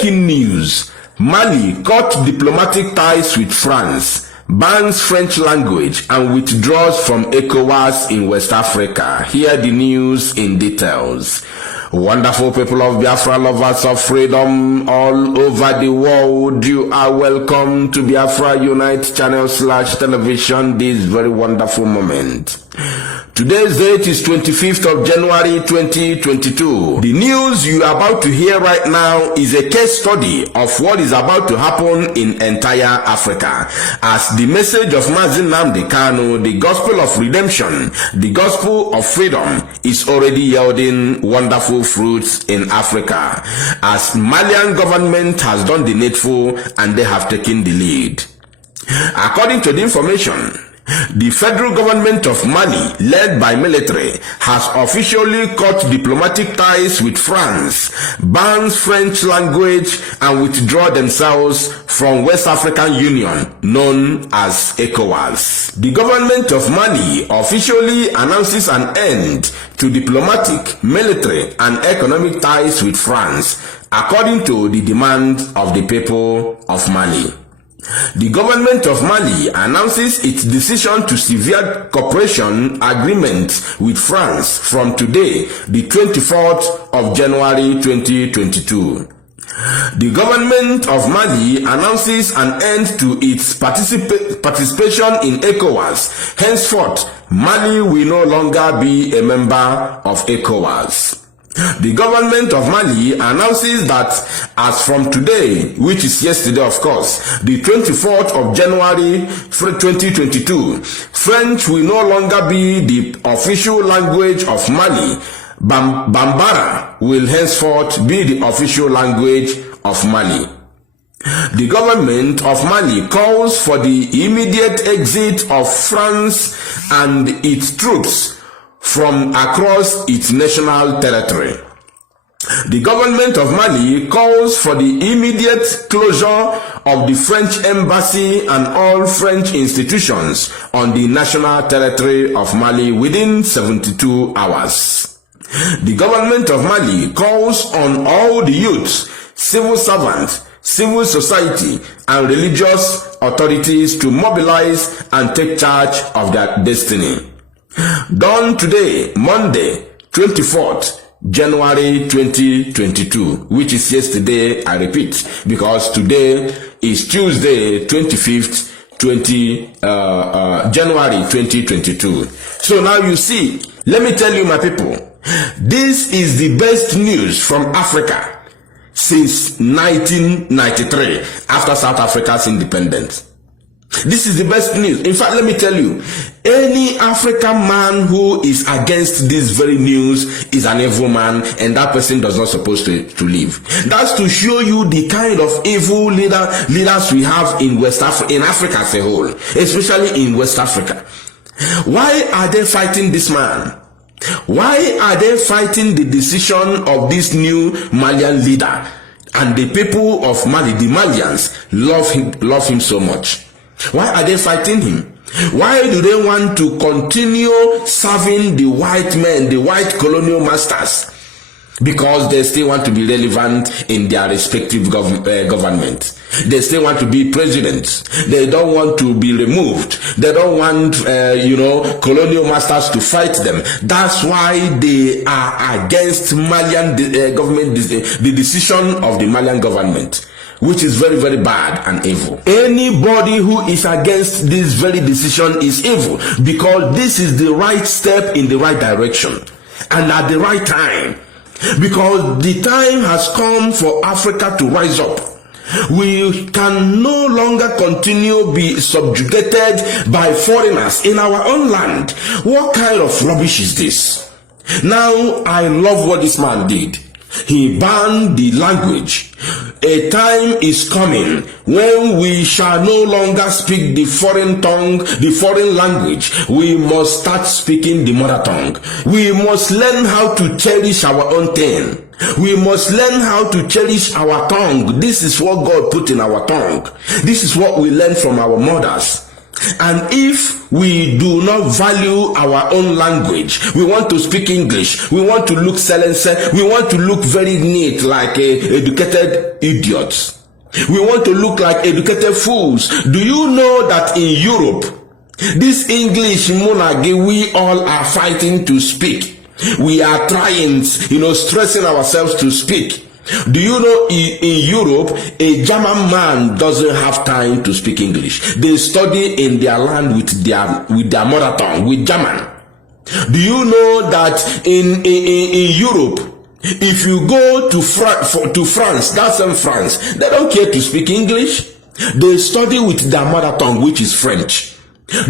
Breaking news. Mali cut diplomatic ties with France, bans French language, and withdraws from ECOWAS in West Africa. Hear the news in details. Wonderful people of Biafra, lovers of freedom all over the world, you are welcome to Biafra Unite channel / television this very wonderful moment. Today's date is 25th of January 2022. The news you are about to hear right now is a case study of what is about to happen in entire Africa. As the message of Mazi Nnamdi Kanu, the gospel of redemption, the gospel of freedom, is already yielding wonderful fruits in Africa. As Malian government has done the needful and they have taken the lead. According to the information, the federal government of Mali, led by military, has officially cut diplomatic ties with France, bans French language, and withdraw themselves from West African Union, known as ECOWAS. The government of Mali officially announces an end to diplomatic, military, and economic ties with France, according to the demand of the people of Mali. The government of Mali announces its decision to sever cooperation agreement with France from today, the 24th of January 2022. The government of Mali announces an end to its participation in ECOWAS. Henceforth, Mali will no longer be a member of ECOWAS. The government of Mali announces that as from today, which is yesterday of course, the 24th of January 2022, French will no longer be the official language of Mali. Bambara will henceforth be the official language of Mali. The government of Mali calls for the immediate exit of France and its troops from across its national territory. The government of Mali calls for the immediate closure of the French embassy and all French institutions on the national territory of Mali within 72 hours. The government of Mali calls on all the youths, civil servants, civil society, and religious authorities to mobilize and take charge of their destiny. Done today, Monday, 24th January 2022, which is yesterday, I repeat, because today is Tuesday, 25th January 2022. So now you see, let me tell you my people, this is the best news from Africa since 1993, after South Africa's independence. This is the best news. In fact, let me tell you, any African man who is against this very news is an evil man, and that person does not supposed to live. That's to show you the kind of evil leaders we have in Africa as a whole, especially in West Africa. Why are they fighting this man? Why are they fighting the decision of this new Malian leader? And the people of Mali, the Malians, love him so much. Why are they fighting him? Why do they want to continue serving the white men, the white colonial masters? Because they still want to be relevant in their respective government. They still want to be presidents. They don't want to be removed. They don't want, colonial masters to fight them. That's why they are against Malian government, the decision of the Malian government, which is very, very bad and evil. Anybody who is against this very decision is evil, because this is the right step in the right direction and at the right time. Because the time has come for Africa to rise up. We can no longer continue be subjugated by foreigners in our own land. What kind of rubbish is this? Now, I love what this man did. He banned the language. A time is coming when we shall no longer speak the foreign tongue, the foreign language. We must start speaking the mother tongue. We must learn how to cherish our own thing. We must learn how to cherish our tongue. This is what God put in our tongue. This is what we learn from our mothers. And if we do not value our own language, we want to speak English, we want to look silence, we want to look very neat like educated idiots. We want to look like educated fools. Do you know that in Europe, this English monarchy we all are fighting to speak? We are trying, stressing ourselves to speak. Do you know in Europe, a German man doesn't have time to speak English. They study in their land with their mother tongue, with German. Do you know that in Europe, if you go to France, that's in France, they don't care to speak English. They study with their mother tongue, which is French.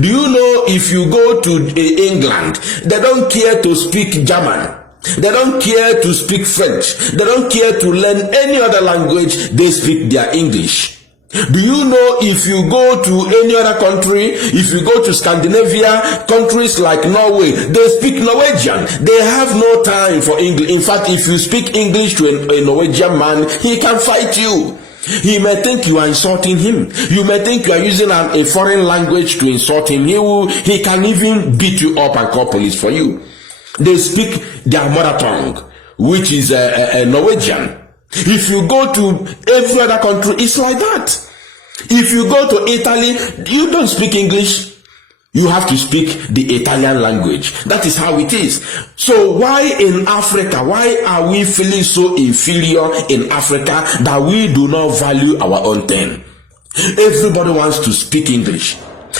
Do you know if you go to England, they don't care to speak German. They don't care to speak French. They don't care to learn any other language. They speak their English. Do you know if you go to any other country, if you go to Scandinavia, countries like Norway, they speak Norwegian. They have no time for English. In fact, if you speak English to a Norwegian man, he can fight you. He may think you are insulting him. You may think you are using a foreign language to insult him. He can even beat you up and call police for you. They speak their mother tongue, which is Norwegian. If you go to every other country, it's like that. If you go to Italy, you don't speak English. You have to speak the Italian language. That is how it is. So why in Africa, why are we feeling so inferior in Africa that we do not value our own thing? Everybody wants to speak English.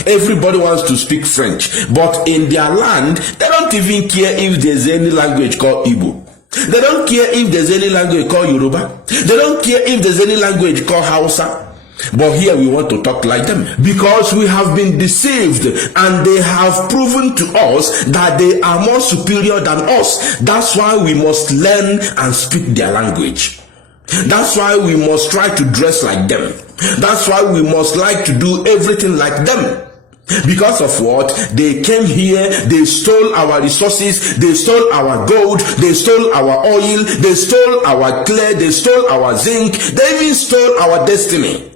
Everybody wants to speak French, but in their land, they don't even care if there's any language called Igbo. They don't care if there's any language called Yoruba. They don't care if there's any language called Hausa. But here we want to talk like them because we have been deceived and they have proven to us that they are more superior than us. That's why we must learn and speak their language. That's why we must try to dress like them. That's why we must like to do everything like them. Because of what? They came here, they stole our resources, they stole our gold, they stole our oil, they stole our clay, they stole our zinc, they even stole our destiny.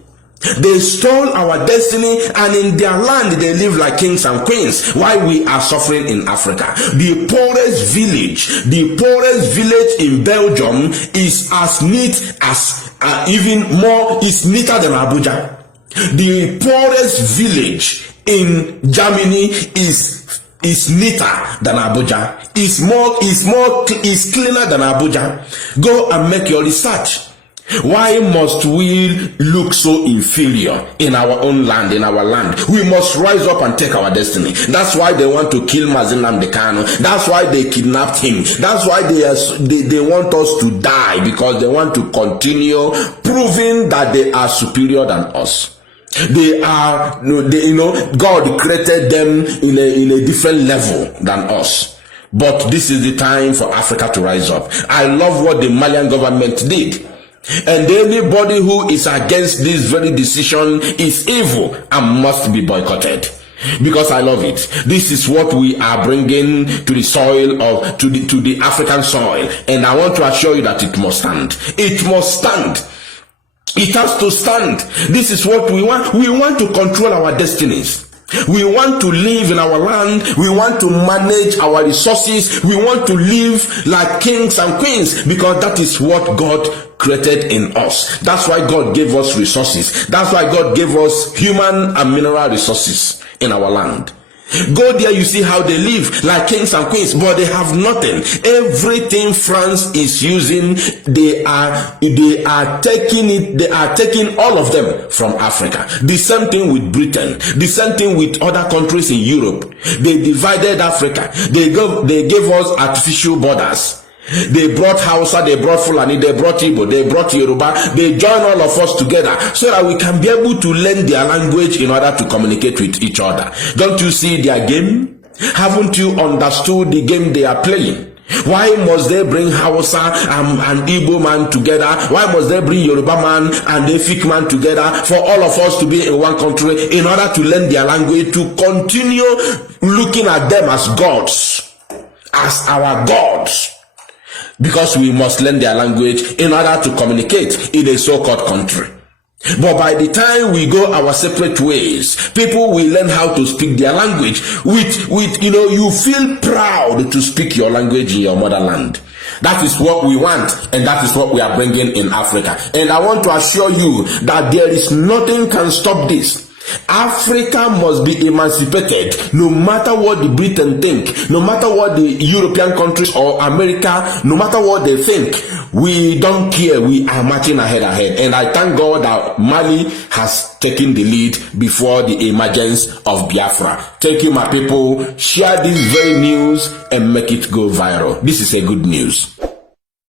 They stole our destiny, and in their land they live like kings and queens. Why we are suffering in Africa? The poorest village in Belgium is as neat as is neater than Abuja. The poorest village in Germany is neater than Abuja. Is cleaner than Abuja. Go and make your research. Why must we look so inferior in our own land, in our land? We must rise up and take our destiny. That's why they want to kill Mazi Nnamdi Kanu. That's why they kidnapped him. That's why they want us to die, because they want to continue proving that they are superior than us. God created them in a different level than us. But this is the time for Africa to rise up. I love what the Malian government did. And anybody who is against this very decision is evil and must be boycotted. Because I love it. This is what we are bringing to the soil of to the African soil, and I want to assure you that it must stand. It must stand. It has to stand. This is what we want. We want to control our destinies. We want to live in our land. We want to manage our resources. We want to live like kings and queens, because that is what God created in us. That's why God gave us resources. That's why God gave us human and mineral resources in our land. Go there, you see how they live like kings and queens, but they have nothing. Everything France is using, they are taking all of them from Africa. The same thing with Britain, the same thing with other countries in Europe. They divided Africa. They gave us artificial borders. They brought Hausa, they brought Fulani, they brought Igbo, they brought Yoruba. They joined all of us together so that we can be able to learn their language in order to communicate with each other. Don't you see their game? Haven't you understood the game they are playing? Why must they bring Hausa and Igbo man together? Why must they bring Yoruba man and Efik man together for all of us to be in one country in order to learn their language, to continue looking at them as gods, as our gods? Because we must learn their language in order to communicate in a so-called country. But by the time we go our separate ways, people will learn how to speak their language. You feel proud to speak your language in your motherland. That is what we want, and that is what we are bringing in Africa. And I want to assure you that there is nothing can stop this. Africa must be emancipated, no matter what the Britain think, no matter what the European countries or America, no matter what they think. We don't care. We are marching ahead. And I thank God that Mali has taken the lead before the emergence of Biafra. Thank you, my people. Share this very news and make it go viral. This is a good news.